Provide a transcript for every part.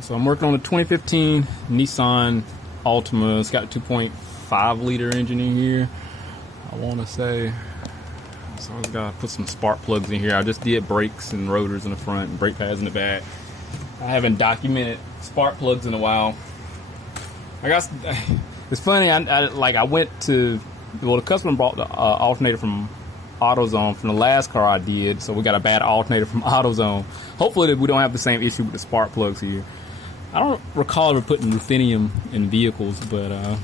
So I'm working on the 2015 Nissan Altima. It's got a 2.5 liter engine in here, I want to say. So I've got to put some spark plugs in here. I just did brakes and rotors in the front and brake pads in the back. I haven't documented spark plugs in a while. It's funny, I went to, well, the customer brought the alternator from AutoZone from the last car I did, so we got a bad alternator from AutoZone. Hopefully we don't have the same issue with the spark plugs here. I don't recall ever putting ruthenium in vehicles, but I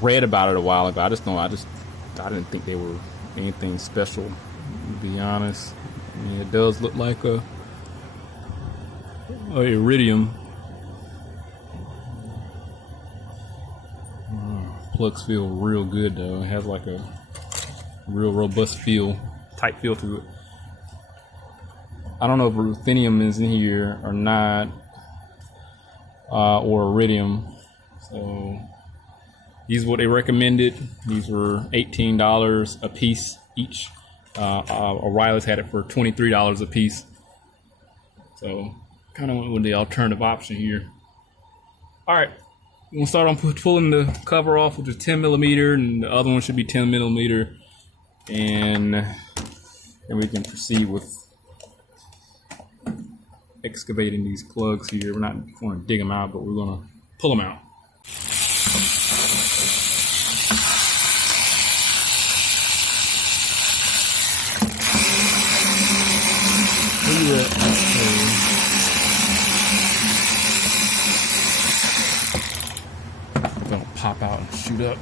read about it a while ago. I didn't think they were anything special, to be honest. I mean, it does look like a iridium. Plugs feel real good though. It has like a real robust feel, tight feel to it. I don't know if ruthenium is in here or not, or iridium. So these are what they recommended. These were $18 a piece each. O'Reilly's had it for $23 a piece. So kind of went with the alternative option here. All right. We'll start on pulling the cover off, which is 10 millimeter, and the other one should be 10 millimeter. And then we can proceed with excavating these plugs here. We're not going to dig them out, but we're going to pull them out. Pop out and shoot up.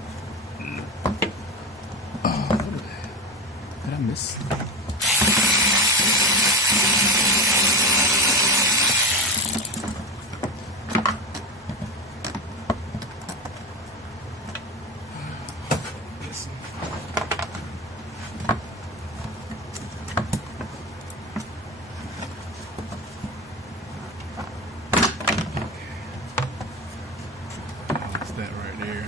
Did I miss? That right there.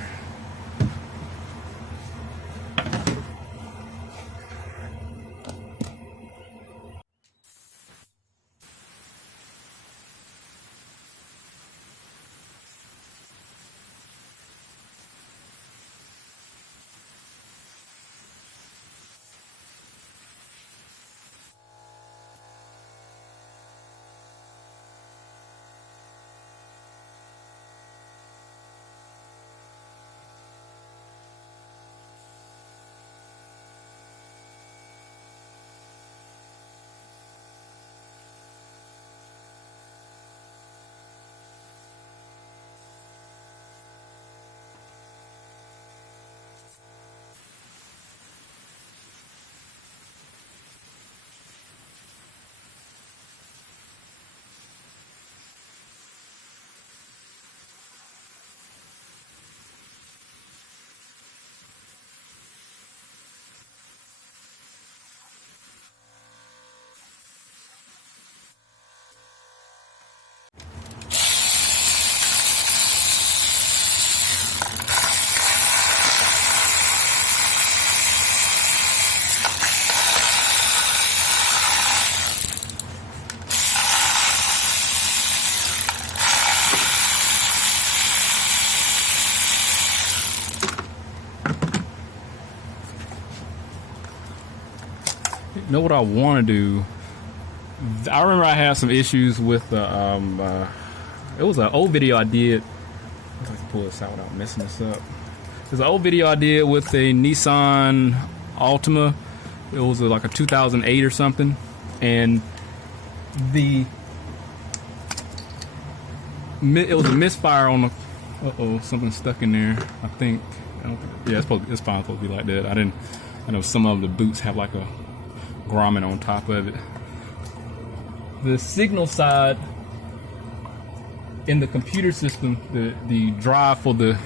You know what I want to do? I remember I had some issues with it was an old video I did. I can pull this out without messing this up. There's an old video I did with a Nissan Altima. It was like a 2008 or something, and it was a misfire on the. Something stuck in there. I think. Yeah, it's probably supposed to be like that. I know some of the boots have like a grommet on top of it. The signal side in the computer system, the drive for the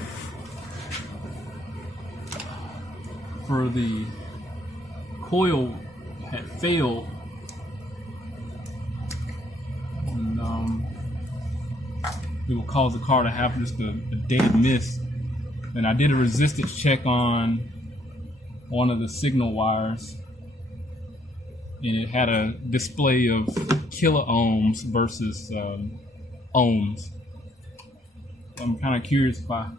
coil had failed, and it will cause the car to have just a dead miss. And I did a resistance check on one of the signal wires, and it had a display of kilo ohms versus ohms. I'm kind of curious if I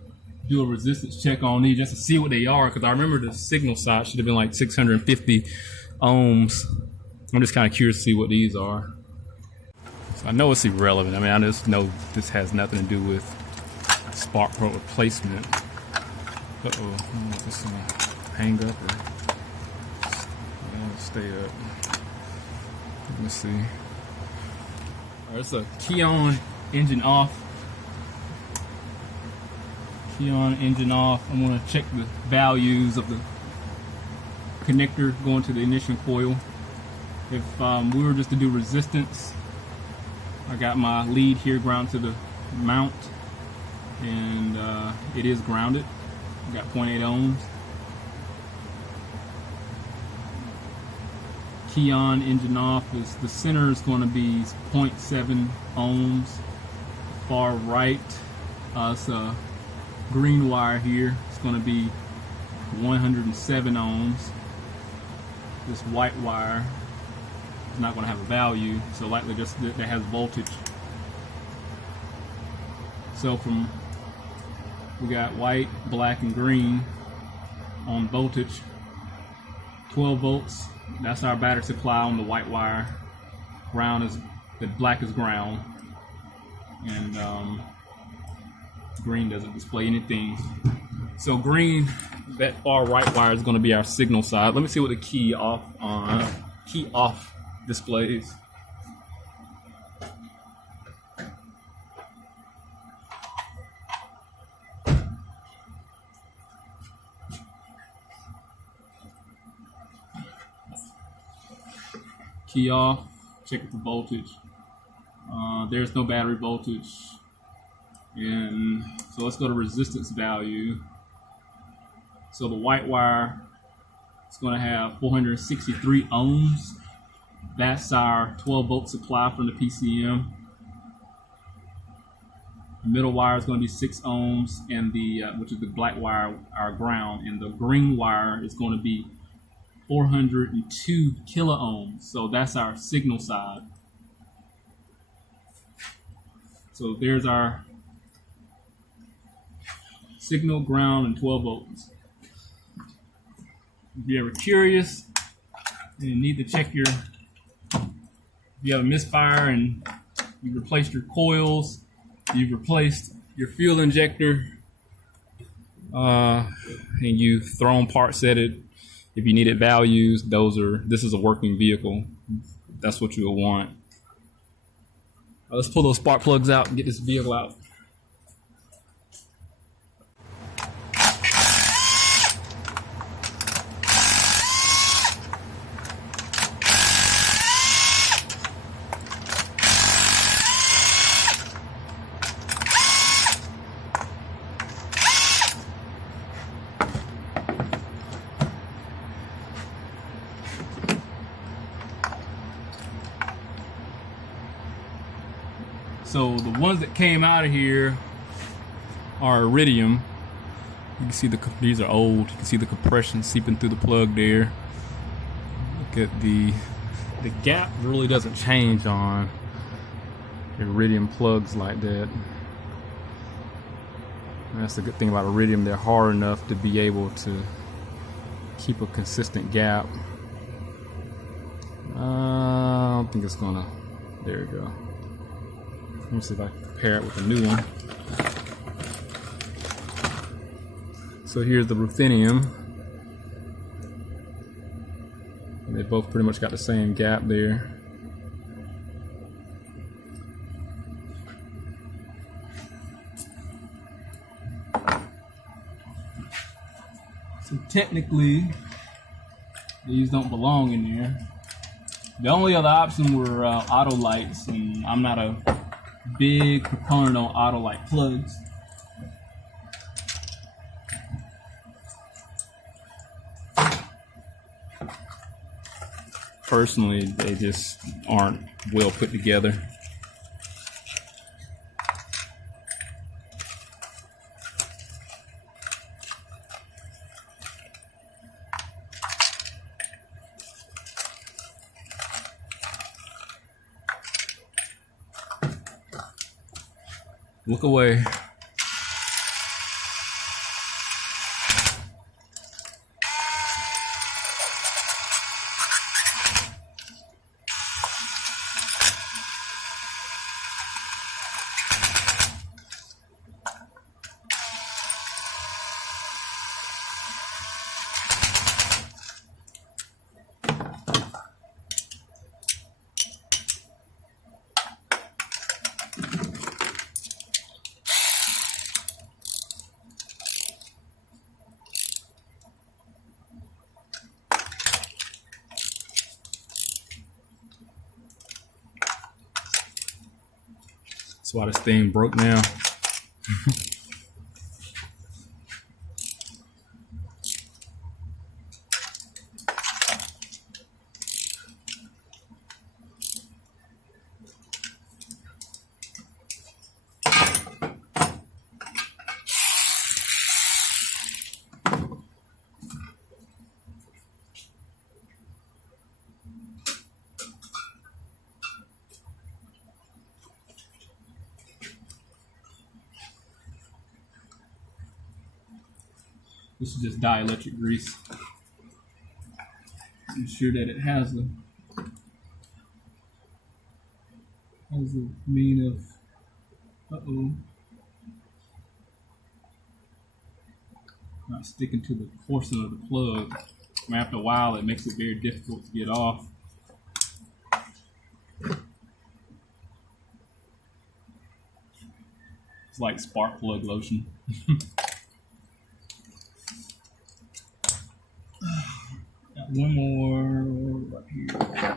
do a resistance check on these just to see what they are, because I remember the signal side should have been like 650 ohms. I'm just kind of curious to see what these are. So I know it's irrelevant. I mean, I just know this has nothing to do with spark plug replacement. Uh-oh, I don't know if this is gonna hang up or stay up. Let me see. All right, it's a key on, engine off. Key on, engine off. I'm gonna check the values of the connector going to the ignition coil. If we were just to do resistance, I got my lead here ground to the mount, and it is grounded. I got 0.8 ohms. Key on, engine off. Is the center is going to be 0.7 ohms. Far right, it's a green wire here. It's going to be 107 ohms. This white wire is not going to have a value, so likely just that has voltage. So we got white, black, and green on voltage. 12 volts. That's our battery supply on the white wire. The black is ground, and green doesn't display anything. So green, that far right wire is going to be our signal side. Let me see what the key off displays. Key off, check the voltage. There's no battery voltage. And so let's go to resistance value. So the white wire is going to have 463 ohms. That's our 12 volt supply from the PCM. The middle wire is going to be 6 ohms, and which is the black wire, our ground, and the green wire is going to be 402 kilo ohms. So that's our signal side. So there's our signal, ground, and 12 volts. If you're ever curious and you need to check if you have a misfire and you've replaced your coils, you've replaced your fuel injector, and you've thrown parts at it, if you needed values, this is a working vehicle. That's what you'll want. Let's pull those spark plugs out and get this vehicle out. So the ones that came out of here are iridium. You can see these are old. You can see the compression seeping through the plug there. Look at the gap really doesn't change on iridium plugs like that. And that's the good thing about iridium. They're hard enough to be able to keep a consistent gap. I don't think it's gonna. There we go. Let me see if I can compare it with the new one. So here's the ruthenium. They both pretty much got the same gap there. So technically, these don't belong in there. The only other option were auto lights, and I'm not a big proponent on auto light plugs. Personally, they just aren't well put together. Look away. That's why this thing broke now. This is just dielectric grease. Ensure that it has the mean of not sticking to the portion of the plug. After a while, it makes it very difficult to get off. It's like spark plug lotion. Got one more right here.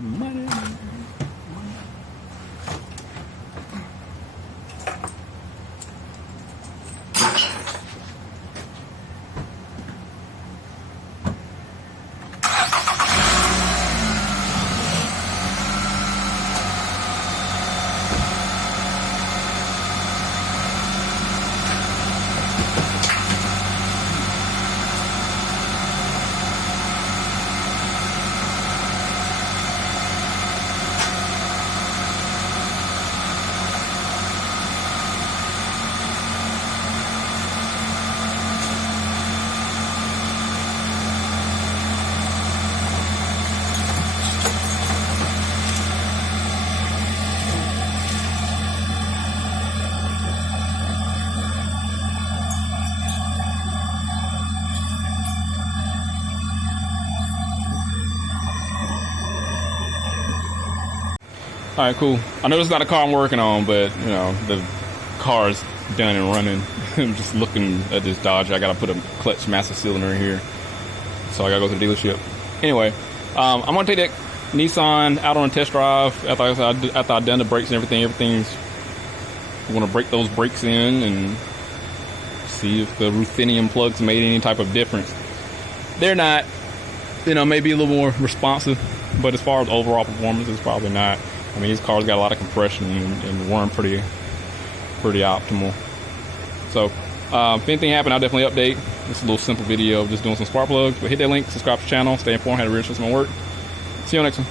Money. All right, cool. I know this is not a car I'm working on, but you know the car is done and running. I'm just looking at this Dodge. I gotta put a clutch master cylinder in here, so I gotta go to the dealership. Anyway, I'm gonna take that Nissan out on a test drive after I've done the brakes and everything. I'm gonna break those brakes in and see if the ruthenium plugs made any type of difference. They're not, you know, maybe a little more responsive, but as far as overall performance, it's probably not. I mean, these cars got a lot of compression and run pretty optimal. So if anything happened, I'll definitely update. It's a little simple video of just doing some spark plugs, but hit that link, subscribe to the channel, stay informed how to research my work. See you on the next one.